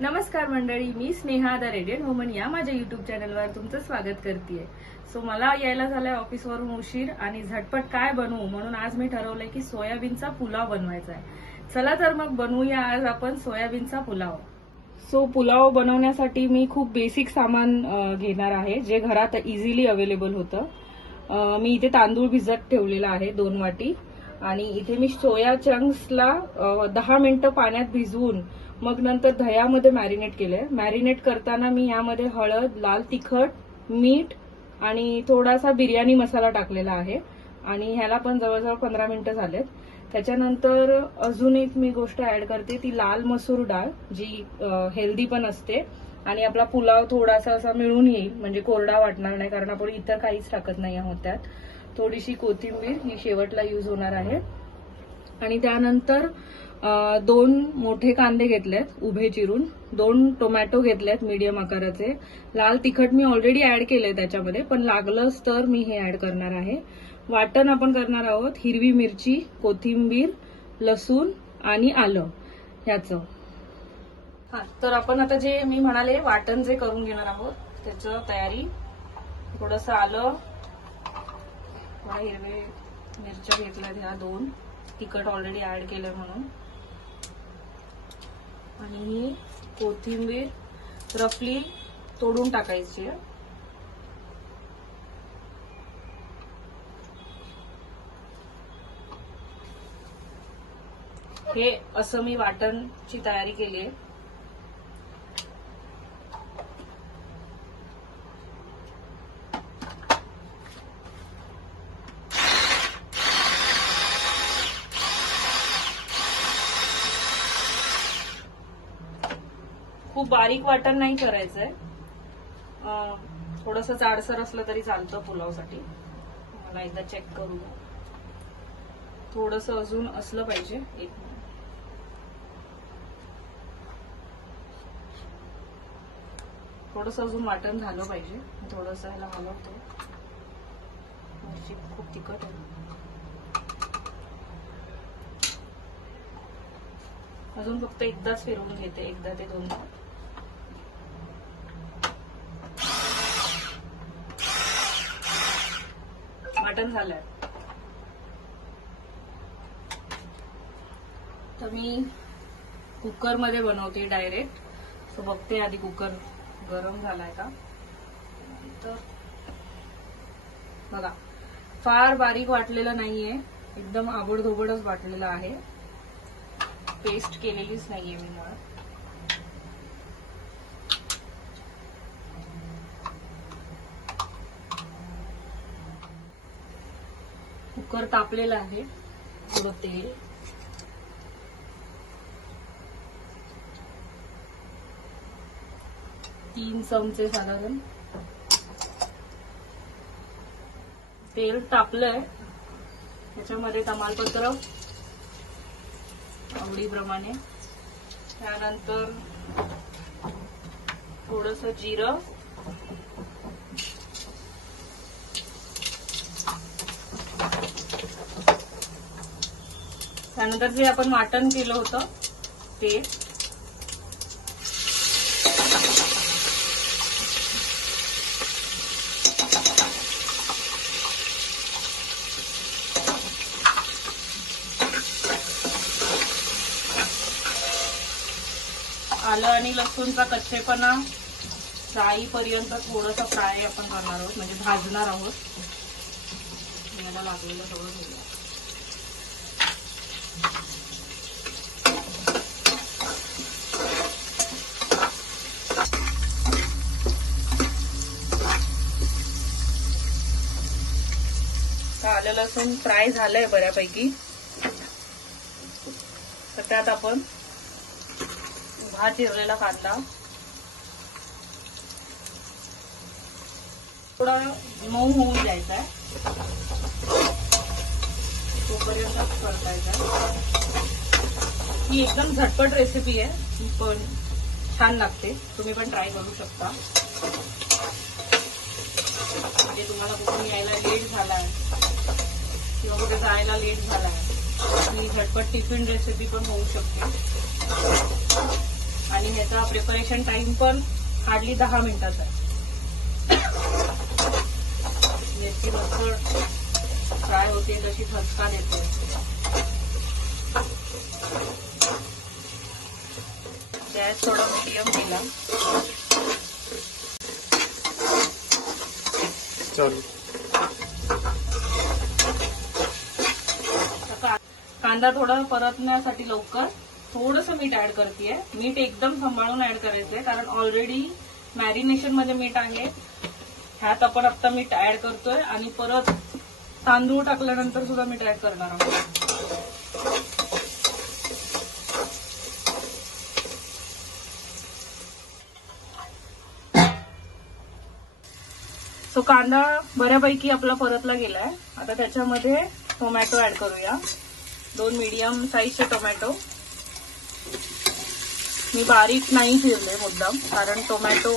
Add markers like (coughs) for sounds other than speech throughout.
नमस्कार मंडळी मी स्नेहा द रेडियन वुमन या माझ्या युट्यूब चॅनलवर तुमचं स्वागत करते सो मला यायला झालंय ऑफिसवरून उशीर आणि झटपट काय बनवू म्हणून आज मी ठरवलंय की सोयाबीनचा पुलाव बनवायचा आहे. चला तर मग बनवूया आज आपण सोयाबीनचा पुलाव. सो पुलाव बनवण्यासाठी मी खूप बेसिक सामान घेणार आहे जे घरात इझिली अवेलेबल होतं. मी इथे तांदूळ भिजत ठेवलेला आहे दोन वाटी. आणि इथे मी सोया चंक्सला दहा मिनिटं पाण्यात भिजवून मग नंतर दह्यामध्ये मॅरिनेट केलंय. मॅरिनेट करताना मी यामध्ये हळद लाल तिखट मीठ आणि थोडासा बिर्याणी मसाला टाकलेला आहे. आणि ह्याला पण जवळजवळ पंधरा मिनिटं झालेत. त्याच्यानंतर अजून एक मी गोष्ट ऍड करते ती लाल मसूर डाळ जी हेल्दी पण असते. आणि आपला पुलाव थोडासा असा मिळून येईल म्हणजे कोरडा वाटणार नाही कारण आपण इतर काहीच टाकत नाही आहोत त्यात. थोडीशी कोथिंबीर ही शेवटला यूज होणार आहे. आणि त्यानंतर दोन मोठे कांदे घेतलेत उभे चिरून. दोन टोमॅटो घेतलेत मीडियम आकाराचे. लाल तिखट मी ऑलरेडी ऍड केलंय त्याच्यामध्ये पण लागलंच तर मी हे ऍड करणार आहे. वाटण आपण करणार आहोत हिरवी मिरची कोथिंबीर लसूण आणि आलं. ह्याचं. हा तर आपण आता जे मी म्हणाले वाटण जे करून घेणार आहोत त्याचं तयारी. थोडंसं आलं. थोडं हिरवे मिरच्या घेतल्या ह्या दोन. तिखट ऑलरेडी ऍड केलं म्हणून. आणि ही कोथिंबीर रफली तोडून टाकायची आहे. हे असं मी वाटणची तयारी केली आहे. खूप बारीक वाटण नाही करायचंय. थोडस जाडसर असलं तरी चालतं पुलावसाठी. मला एकदा चेक करू थोडस अजून असलं पाहिजे. एक थोडस अजून वाटण झालं पाहिजे. थोडस ह्याला हलवतो. मिरची खूप तिखट आहे. अजून फक्त एकदाच फिरवून घेते. एकदा ते दोनदा वाटण झालंय. तर मी कुकरमध्ये बनवते डायरेक्ट सो बघते आधी कुकर गरम झालाय का? तर बघा फार बारीक वाटलेलं नाहीये. एकदम आबडधोबडच वाटलेलं आहे. पेस्ट केलेलीच नाहीये मी मुळात. कुकर तापलेला आहे. थोडं तेल. तीन चमचे साधारण. तेल तापलंय. त्याच्यामध्ये तमालपत्र आवडीप्रमाणे. त्यानंतर थोडस जिरं. त्यानंतर जे आपण वाटण केलं होतं ते. आलं आणि लसूणचा कच्चेपणा. फ्राईपर्यंत थोडंसं फ्राय आपण करणार आहोत म्हणजे भाजणार आहोत. याला लागलेलं सगळं आलं लसूण फ्राय झालंय बऱ्यापैकी. तर त्यात आपण भात चिरलेला कांदा. थोडा मऊ होऊन द्यायचा आहे तोपर्यंत परतायचा ही एकदम झटपट रेसिपी आहे. पण छान लागते. तुम्ही पण ट्राय करू शकता. म्हणजे तुम्हाला कुठून यायला लेट झाला आहे किंवा कुठे जायला लेट झालाय. ही झटपट टिफिन रेसिपी पण होऊ शकते. आणि ह्याचा प्रिपरेशन टाइम पण हार्डली दहा मिनिटाचा आहे. (coughs) याची मस्त फ्राय होते तशी ठसका देते. गॅस थोडा मिडियम केला. कांदा थोडा परतण्यासाठी लवकर थोडस मीठ ऍड करते मीठ एकदम सांभाळून ऍड करायचंय कारण ऑलरेडी मॅरिनेशनमध्ये मीठ आहे. ह्यात आपण आता मीठ ऍड करतोय आणि परत तांदूळ टाकल्यानंतर सुद्धा मी ड्राय करणार आहोत. सो कांदा बऱ्यापैकी आपला परतला गेलाय. आता त्याच्यामध्ये टोमॅटो ऍड करूया. दोन मीडियम साईजचे टोमॅटो मी बारीक नाही चिरले मुद्दाम कारण टोमॅटो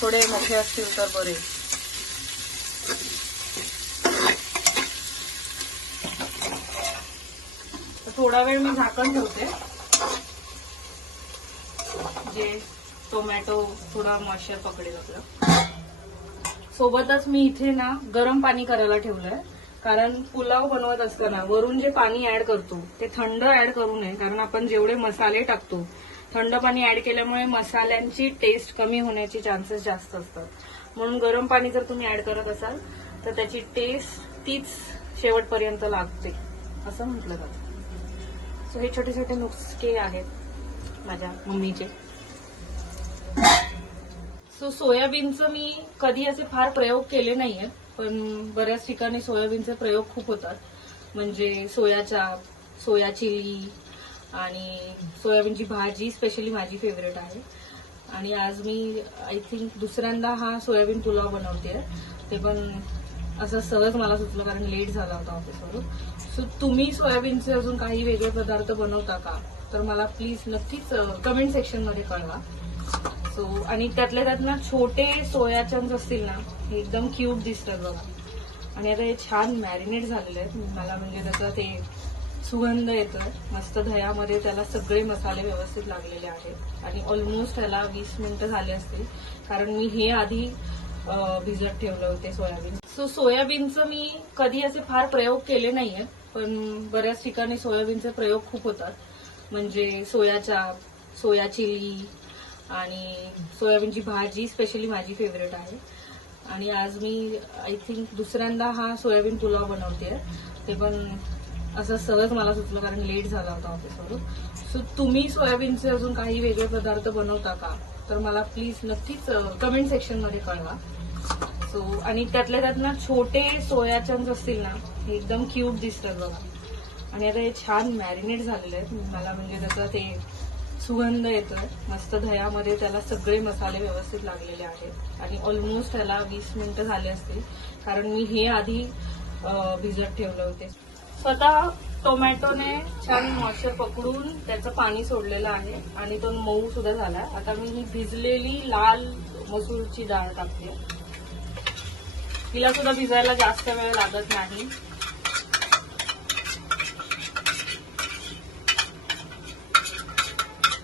थोडे मोठे असतील तर बरे. थोडा वेळ मी झाकण ठेवते. जे टोमॅटो थोडा मॉइश्चर पकडेल आपलं. सोबतच मी इथे ना गरम पाणी करायला ठेवलंय. कारण पुलाव बनवत असताना वरून जे पाणी ऍड करतो ते थंड ऍड करू नये. कारण आपण जेवढे मसाले टाकतो थंड पाणी ऍड केल्यामुळे मसाल्यांची टेस्ट कमी होण्याचे चान्सेस जास्त असतात. म्हणून गरम पाणी जर तुम्ही ऍड करत असाल तर त्याची टेस्ट तीच शेवटपर्यंत लागते. असं म्हटलं जातं. सो हे छोटे छोटे नुस्खे आहेत माझ्या मम्मीचे. सो सोयाबीनचं मी कधी असे फार प्रयोग केले नाहीये पण बऱ्याच ठिकाणी सोयाबीनचे प्रयोग खूप होतात. म्हणजे सोयाचा सोया चिली आणि सोयाबीनची भाजी स्पेशली माझी फेवरेट आहे. आणि आज मी आय थिंक दुसऱ्यांदा हा सोयाबीन पुलाव बनवते ते पण असं सहज मला सुचलं कारण लेट झाला होता ऑफिसवरून सो तुम्ही सोयाबीनचे अजून काही वेगळे पदार्थ बनवता का? तर मला प्लीज नक्कीच कमेंट सेक्शनमध्ये कळवा. सो आणि त्यातल्या त्यात ना छोटे सोया चंक्स असतील ना हे एकदम क्यूट दिसतात बघा. आणि आता हे छान मॅरिनेट झालेले आहेत मला म्हणजे त्याचा ते सुगंध येतोय. मस्त दह्यामध्ये त्याला सगळे मसाले व्यवस्थित लागलेले आहेत. आणि ऑलमोस्ट त्याला वीस मिनिटं झाले असतील. कारण मी हे आधी भिजत ठेवलं होते सोयाबीन. सो सोयाबीनचं मी कधी असे फार प्रयोग केले नाहीये. पण बऱ्याच ठिकाणी सोयाबीनचे प्रयोग खूप होतात. म्हणजे सोयाचा सोया चिली आणि सोयाबीनची भाजी स्पेशली माझी फेवरेट आहे. आणि आज मी आय थिंक दुसऱ्यांदा हा सोयाबीन पुलाव बनवते ते पण असं सहज मला सुचलं कारण लेट झाला होता ऑफिसवरून सो तुम्ही सोयाबीनचे अजून काही वेगळे पदार्थ बनवता का? तर मला प्लीज नक्कीच कमेंट सेक्शनमध्ये कळवा. सो आणि त्यातल्या त्यात ना छोटे सोया चंक्स असतील ना हे एकदम क्यूट दिसतात बघा. आणि आता हे छान मॅरिनेट झालेले आहेत. मला म्हणजे त्याचा ते सुगंध येतोय. मस्त दह्यामध्ये त्याला सगळे मसाले व्यवस्थित लागलेले आहेत. आणि ऑलमोस्ट त्याला वीस मिनिटं झाले असतील. कारण मी हे आधी भिजत ठेवले होते. स्वतः टोमॅटोने छान मॉइश्चर पकडून त्याचं पाणी सोडलेलं आहे. आणि तो मऊ सुद्धा झाला. आता मी ही भिजलेली लाल मसूरची डाळ टाकते. तिला सुद्धा भिजायला जास्त वेळ लागत नाही.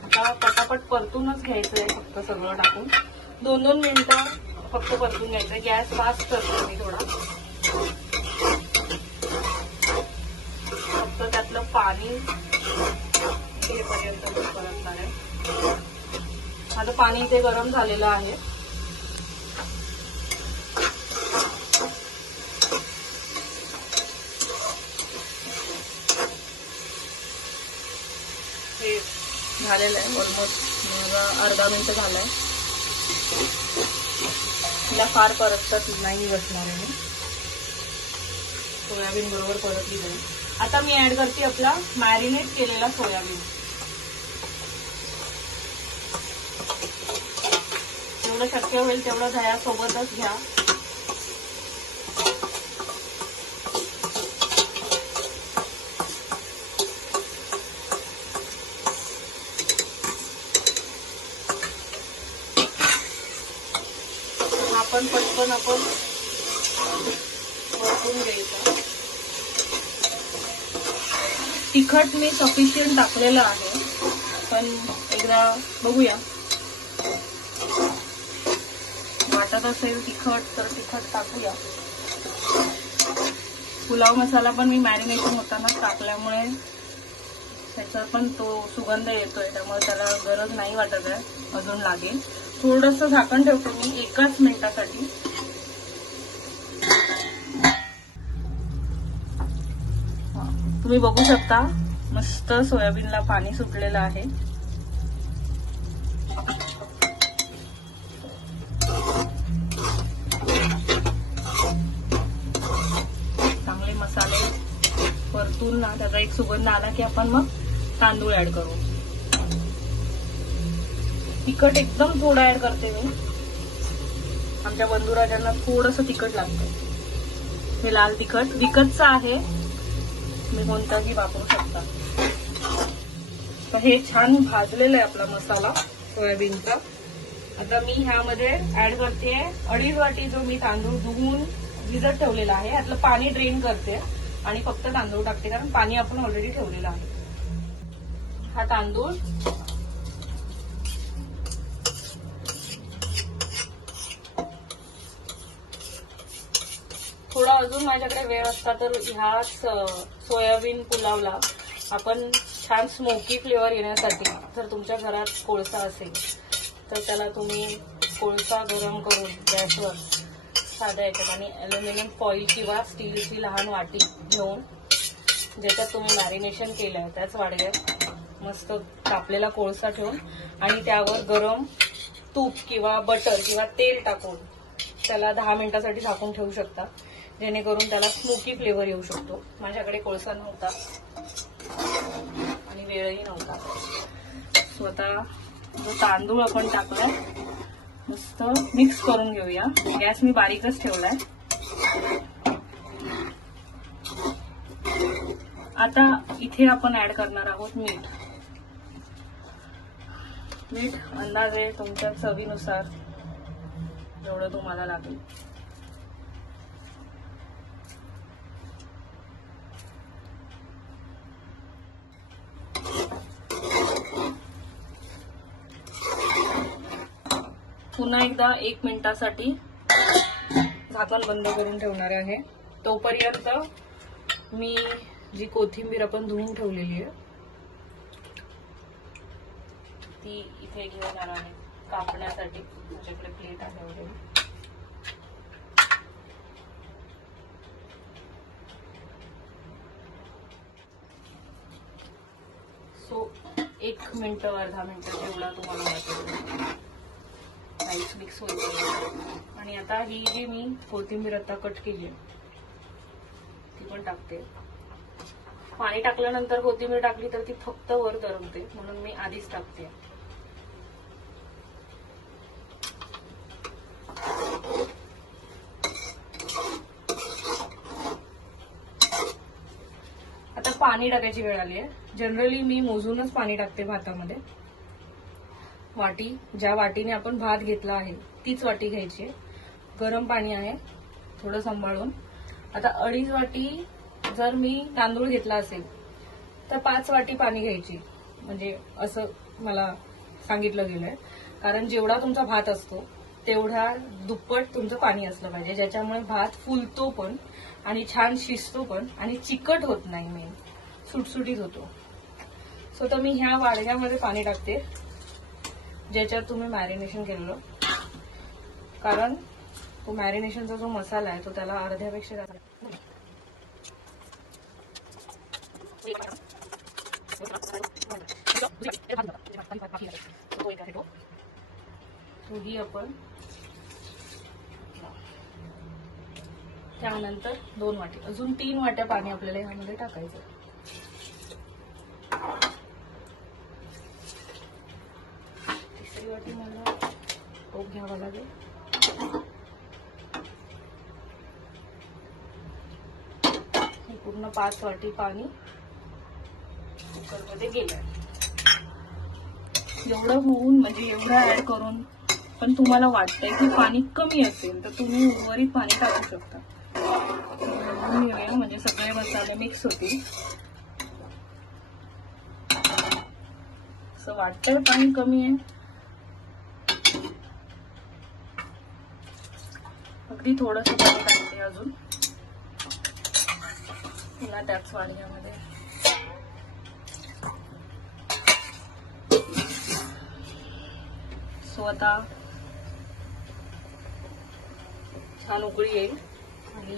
आता पटापट परतूनच घ्यायचंय फक्त सगळं टाकून. दोन दोन मिनिटं फक्त परतून घ्यायचंय. गॅस फास्ट करतो मी थोडा. फक्त त्यातलं पाणी येईपर्यंत परतणार आहे. आता पाणी इथे गरम झालेलं आहे हे झालेलं आहे. ऑलमोस्ट अर्धा मिनिट झालाय. तिला फार परत नाही बसणार आहे सोयाबीन बरोबर परतली जाईल आता मी ऍड करते आपला मॅरिनेट केलेला सोयाबीन. जेवढं शक्य होईल तेवढं दह्यासोबतच घ्या. आपण पटकन आपण वाटून घ्यायचा. तिखट मी सफिशियंट टाकलेलं आहे. पण एकदा एकदा बघूया. वाटत असेल तिखट तर तिखट टाकूया. पुलाव मसाला पण मी मॅरिनेशन होताना टाकल्यामुळे त्याचा पण तो सुगंध येतोय त्यामुळे त्याला गरज नाही वाटत आहे अजून लागेल. थोडस झाकण ठेवतो मी एकाच मिनिटासाठी. तुम्ही बघू शकता मस्त सोयाबीनला पाणी सुटलेलं आहे. चांगले मसाले परतून ना त्याचा एक सुगंध आला की आपण मग तांदूळ ऍड करू. तिखट एकदम थोडं ऍड करते मी. आमच्या बंधुराजांना थोडस तिखट लागतं. हे लाल तिखट विकतचं आहे. मी कोणताही वापरू शकता. तर हे छान भाजलेलं आहे आपला मसाला सोयाबीनचा. आता मी ह्यामध्ये ऍड करते अडीच वाटी जो मी तांदूळ धुवून भिजत ठेवलेला आहे. यातलं पाणी ड्रेन करते आणि फक्त तांदूळ टाकते कारण पाणी आपण ऑलरेडी ठेवलेलं आहे. हा तांदूळ थोडा अजून माझ्याकडे वेळ असता तर ह्याच सोयाबीन पुलावला आपण छान स्मोकी फ्लेवर येण्यासाठी जर तुमच्या घरात कोळसा असेल तर त्याला तुम्ही कोळसा गरम करून गॅसवर साध्या याच्यात आणि ॲल्युमिनियम फॉईल किंवा स्टीलची लहान वाटी घेऊन ज्याच्यात तुम्ही मॅरिनेशन केलं त्याच वाडग्यात मस्त कापलेला कोळसा ठेवून आणि त्यावर गरम तूप किंवा बटर किंवा तेल टाकून त्याला दहा मिनिटासाठी झाकून ठेवू शकता. जेणेकरून त्याला स्मोकी फ्लेवर येऊ शकतो. माझ्याकडे कोळसा नव्हता. आणि वेळही नव्हता. स्वतः जो तांदूळ आपण टाकलाय मस्त मिक्स करून घेऊया. गॅस मी बारीकच ठेवलाय. आता इथे आपण ऍड करणार आहोत मीठ. मीठ अंदाजे तुमच्या चवीनुसार. जेवढं तुम्हाला लागेल. पुन्हा एकदा एक मिनिटासाठी झाकण बंद करून ठेवणार आहे. तोपर्यंत मी जी कोथिंबीर आपण धुवून ठेवलेली आहे ती इथे घेऊन जाणार आहे. कापण्यासाठी माझ्याकडे प्लेट आहे वगैरे सो एक मिनिट अर्धा मिनिट ठेवला तुम्हाला राईस मिक्स होईल. आणि आता ही जी मी कोथिंबीर आता कट केली आहे ती पण टाकते. पाणी टाकल्यानंतर कोथिंबीर टाकली तर ती फक्त वर तरंगते म्हणून मी आधीच टाकते आता पाणी टाकायची वेळ आली आहे जनरली मी मोजूनच पाणी टाकते भातामध्ये. वाटी ज्या वाटीने आपण भात घेतला आहे तीच वाटी घ्यायची आहे. गरम पाणी आहे थोडं सांभाळून. आता अडीच वाटी जर मी तांदूळ घेतला असेल तर पाच वाटी पाणी घ्यायची. म्हणजे असं मला सांगितलं गेलंय. कारण जेवढा तुमचा भात असतो तेवढा दुप्पट तुमचं पाणी असलं पाहिजे ज्याच्यामुळे भात फुलतो पण आणि छान शिजतो पण आणि चिकट होत नाही मेन सुटसुटीत होतो. सो तर मी ह्या वाडग्यामध्ये पाणी टाकते ज्याच्यात तुम्ही मॅरिनेशन केलेलं. कारण तो मॅरिनेशनचा जो मसाला आहे तो त्याला अर्ध्यापेक्षा ही आपण त्यानंतर दोन वाटी अजून तीन वाट्या पाणी आपल्याला ह्यामध्ये टाकायचं वाटी मला. ओक घ्यावा लागेल. हे पूर्ण पाच वाटी पाणी कुकरमध्ये गेलं एवढं होऊन म्हणजे एवढं ऍड करून पण तुम्हाला वाटतंय की पाणी कमी असेल तर तुम्ही उर्वरित पाणी टाकू शकता. घेऊया म्हणजे सगळे मसाले मिक्स होतील. असं वाटतंय पाणी कमी आहे. अगदी थोडस पाणी टाकते अजून. पुन्हा त्याच वाढण्यामध्ये. सो आता छान उकळी येईल. आणि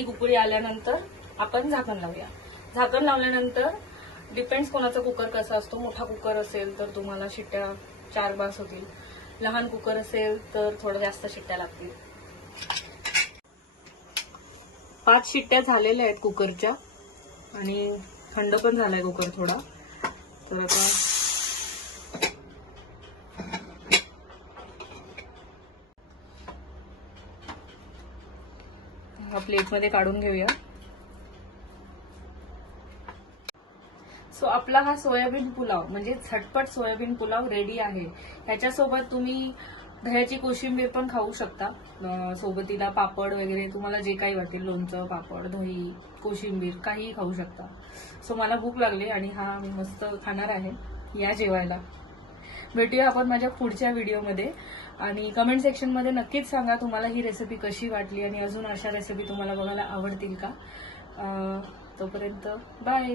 एक उकळी आल्यानंतर आपण झाकण लावूया. झाकण लावल्यानंतर डिपेंड्स कोणाचा कुकर कसा असतो. मोठा कुकर असेल तर तुम्हाला शिट्ट्या चार बास होतील. लहान कुकर असेल तर थोडं जास्त शिट्ट्या लागतील. पाच शिट्ट्या झालेल्या आहेत कुकरच्या. आणि थंड पण झालाय कुकर थोडा. तर आता हा प्लेटमध्ये काढून घेऊया. सो आपला हा सोयाबीन पुलाव म्हणजे झटपट सोयाबीन पुलाव रेडी आहे. ह्याच्यासोबत तुम्ही दह्याची कोशिंबीर पण खाऊ शकता. सोबतीला पापड वगैरे तुम्हाला जे काही वाटेल लोणचं पापड दही कोशिंबीर काहीही खाऊ शकता. सो मला भूक लागली आणि हा मी मस्त खाणार आहे या जेवायला. भेटूया आपण माझ्या पुढच्या व्हिडिओमध्ये. आणि कमेंट सेक्शनमध्ये नक्कीच सांगा तुम्हाला ही रेसिपी कशी वाटली आणि अजून अशा रेसिपी तुम्हाला बघायला आवडतील का? तोपर्यंत बाय